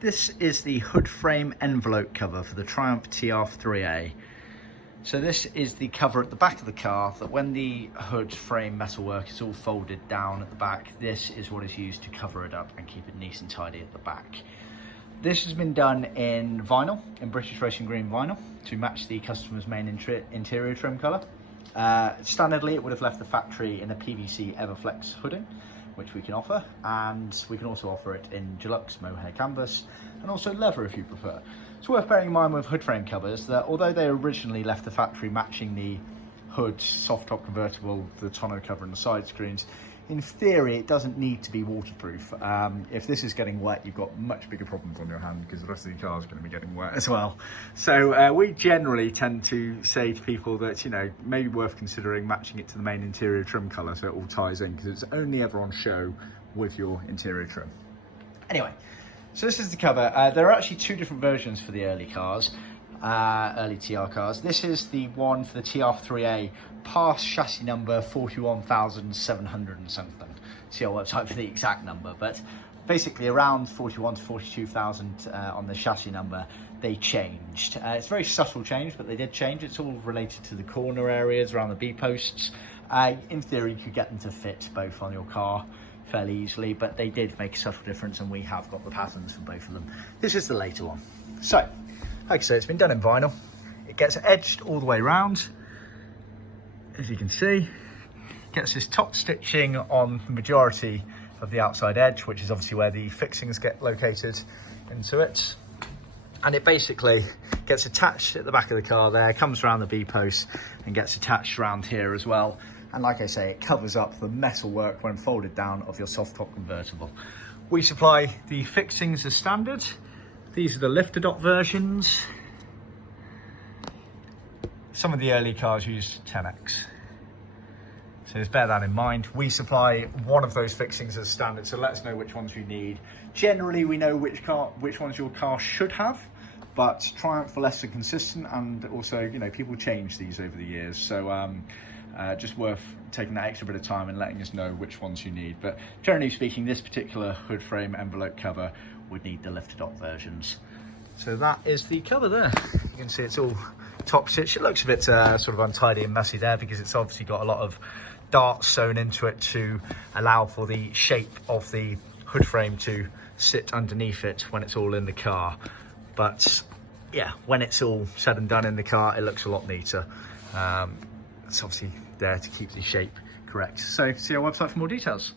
This is the hood frame envelope cover for the Triumph TR3A. So this is the cover at the back of the car that when the hood frame metalwork is all folded down at the back, this is what is used to cover it up and keep it nice and tidy at the back. This has been done in vinyl, in British Racing Green vinyl, to match the customer's main interior trim colour. Standardly, it would have left the factory in a PVC Everflex hooding, which we can offer, and we can also offer it in Deluxe Mohair canvas and also leather if you prefer. It's worth bearing in mind with hood frame covers that although they originally left the factory matching the hood, soft top convertible, the tonneau cover and the side screens, in theory it doesn't need to be waterproof. If this is getting wet, you've got much bigger problems on your hand because the rest of the car is going to be getting wet as well. So we generally tend to say to people that, you know, maybe worth considering matching it to the main interior trim colour so it all ties in, because it's only ever on show with your interior trim. Anyway, so this is the cover. There are actually two different versions for the early cars. Early TR cars. This is the one for the TR3A past chassis number 41,700 and something. See our website for the exact number, but basically around 41 to 42,000 on the chassis number they changed. It's a very subtle change, but they did change. It's all related to the corner areas around the B posts. In theory, you could get them to fit both on your car fairly easily, but they did make a subtle difference, and we have got the patterns for both of them. This is the later one. So, like I say, it's been done in vinyl. It gets edged all the way around, as you can see. Gets this top stitching on the majority of the outside edge, which is obviously where the fixings get located into it. And it basically gets attached at the back of the car there, comes around the B-post and gets attached around here as well. And like I say, it covers up the metalwork when folded down of your soft top convertible. We supply the fixings as standard. These are the lifter dot versions. Some of the early cars use 10X. So just bear that in mind. We supply one of those fixings as standard, so let us know which ones you need. Generally, we know which ones your car should have, but Triumph are less than consistent, and also, you know, people change these over the years. So just worth taking that extra bit of time and letting us know which ones you need. But generally speaking, this particular hood frame envelope cover would need the lifted up versions. So that is the cover there. You can see it's all top stitch. It looks a bit sort of untidy and messy there because it's obviously got a lot of darts sewn into it to allow for the shape of the hood frame to sit underneath it when it's all in the car. But yeah, when it's all said and done in the car, it looks a lot neater. It's obviously there to keep the shape correct. So see our website for more details.